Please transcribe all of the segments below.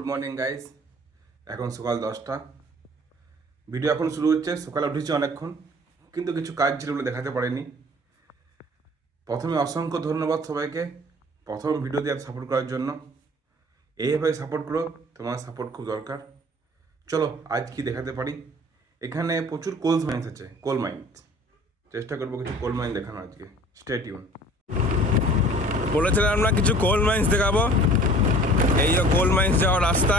Good morning guys, এখন সকাল 10টা। ভিডিও এখন শুরু হচ্ছে। সকালে উঠেছি অনেকক্ষণ, কিন্তু কিছু কাজ ছিল বলে দেখাতে পারিনি। প্রথমে অসংখ্য ধন্যবাদ সবাইকে প্রথম ভিডিও দিয়ে সাপোর্ট করার জন্য। এইভাবে সাপোর্ট করো, তোমার সাপোর্ট খুব দরকার। চলো আজ কি দেখাতে পারি। এখানে প্রচুর কোল মাইন্স আছে, কোল মাইন্স। চেষ্টা করবো কিছু কোল মাইন্স দেখানো আজকে। Stay tune. বলেছিলাম না কিছু কোল মাইন্স দেখাবো। এই যে কোল মাইন্স যাওয়ার রাস্তা,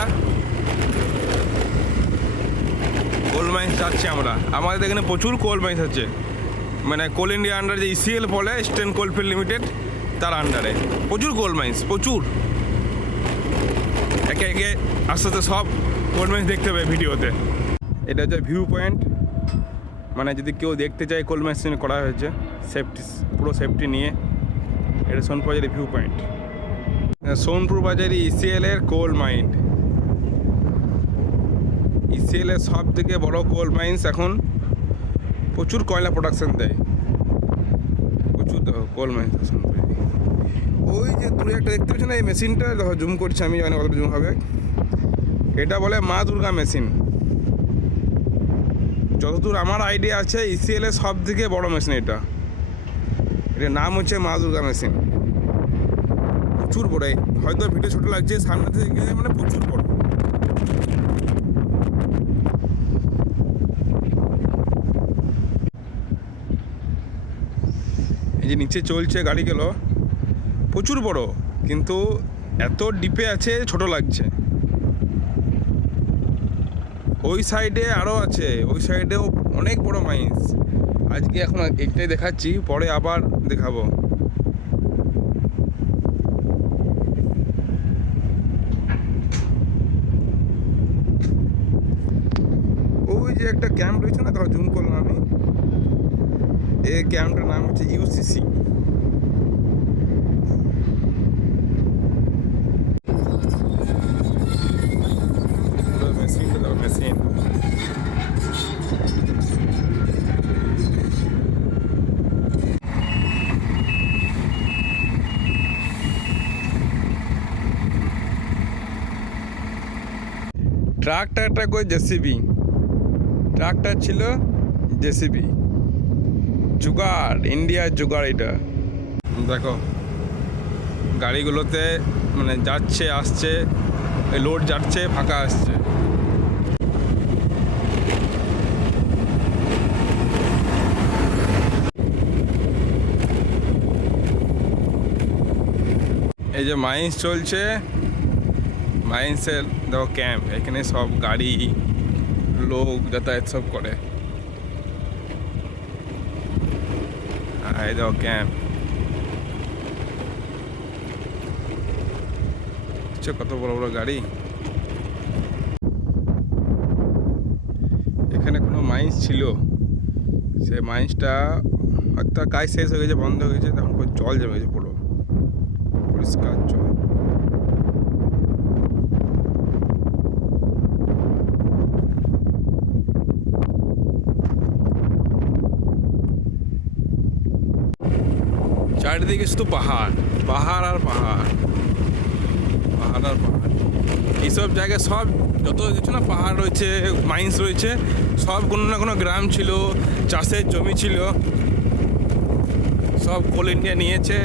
কোল মাইন্স যাচ্ছি আমরা। আমাদের এখানে প্রচুর কোল মাইন্স আছে, মানে কোল ইন্ডিয়া আন্ডারে যে ইসিএল বলে, ইস্টার্ন কোলফিল্ড লিমিটেড, তার আন্ডারে প্রচুর কোল মাইন্স, প্রচুর। একে একে আস্তে আস্তে সব কোল মাইন্স দেখতে হবে ভিডিওতে। এটা হচ্ছে ভিউ পয়েন্ট, মানে যদি কেউ দেখতে চায় কোল মাইন্স করা হয়েছে সেফটি, পুরো সেফটি নিয়ে। এটা সোনপুর বাজারের ভিউ পয়েন্ট, সোনপুর বাজারে ইসিএলের কোল মাইন্ড। ইসিএলের সব থেকে বড় কোল মাইন্স। এখন প্রচুর কয়লা প্রোডাকশন দেয়, প্রচুর কোল মাইন্স। ওই যে দূরে একটা দেখতে পাচ্ছি না, এই মেশিনটা দেখো, জুম করছি আমি, জানি কতটা জুম হবে। এটা বলে মা দুর্গা মেশিন। যতদূর আমার আইডিয়া আছে ইসিএলের সব থেকে বড় মেশিন এটা। এটার নাম হচ্ছে মা দুর্গা মেশিন। প্রচুর বড়, হয়তো ভিডিও ছোটো লাগছে, সামনে থেকে গেলে মানে প্রচুর বড়। এই যে নিচে চলছে গাড়িগুলো, প্রচুর বড়, কিন্তু এত ডিপে আছে ছোট লাগছে। ওই সাইডে আরও আছে, ওই সাইডেও অনেক বড় মাইন্স। আজকে এখন একটাই দেখাচ্ছি, পরে আবার দেখাবো। ওই যে একটা ক্যাম্প রয়েছে না, তখন জুম করলাম আমি। এই ক্যাম্পটার নাম হচ্ছে ইউসিসি। মেশিনটা দেখো, মেশিন। ট্রাক্টরটা কই জেসিবি, ট্রাক্টর ছিল জেসিবি। জুগাড়, ইন্ডিয়ার জুগাড় এটা। দেখো গাড়িগুলোতে মানে যাচ্ছে আসছে, লোড যাচ্ছে ফাঁকা আসছে। এই যে মাইন্স চলছে, মাইন্সের দেখো ক্যাম্প। এখানে সব গাড়ি লোক যাতায়াত সব করে। এই দেখো ক্যাম্প, কত বড় বড় গাড়ি। এখানে কোনো মাইন্স ছিল, সে মাইন্সটা হয়তো কাজ শেষ হয়ে গেছে, বন্ধ হয়ে গেছে। তখন জল জমে গেছে, পুরো পরিষ্কার জল। চারিদিকে শুধু পাহাড়, পাহাড় আর পাহাড়, পাহাড় আর পাহাড়। এইসব জায়গায় সব যত কিছু না পাহাড় রয়েছে, মাইন্স রয়েছে, সব কোনো না কোনো গ্রাম ছিল, চাষের জমি ছিল। সব কোল ইন্ডিয়া নিয়েছে,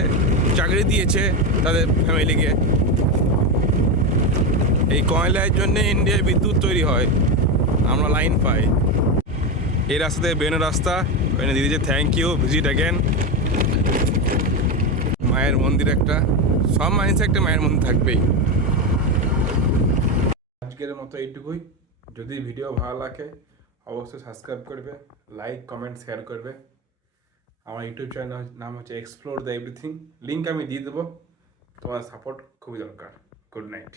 চাকরি দিয়েছে তাদের ফ্যামিলিকে। এই কয়লার জন্যে ইন্ডিয়ায় বিদ্যুৎ তৈরি হয়, আমরা লাইন পাই। এই রাস্তাতে বেরোনোর রাস্তা, ওখানে দিদিছে থ্যাংক ইউ, ভিজিট অ্যাগেন। মায়ের মন্দির একটা, সব মাইন্সে একটা মায়ের মন্দির থাকবেই। আজকের মতো এইটুকুই। যদি ভিডিও ভালো লাগে অবশ্যই সাবস্ক্রাইব করবে, লাইক কমেন্ট শেয়ার করবে। আমার ইউটিউব চ্যানেল নাম হচ্ছে এক্সপ্লোর দ্য এভরিথিং, লিঙ্ক আমি দিয়ে দেবো। তোমার সাপোর্ট খুবই দরকার। Good night.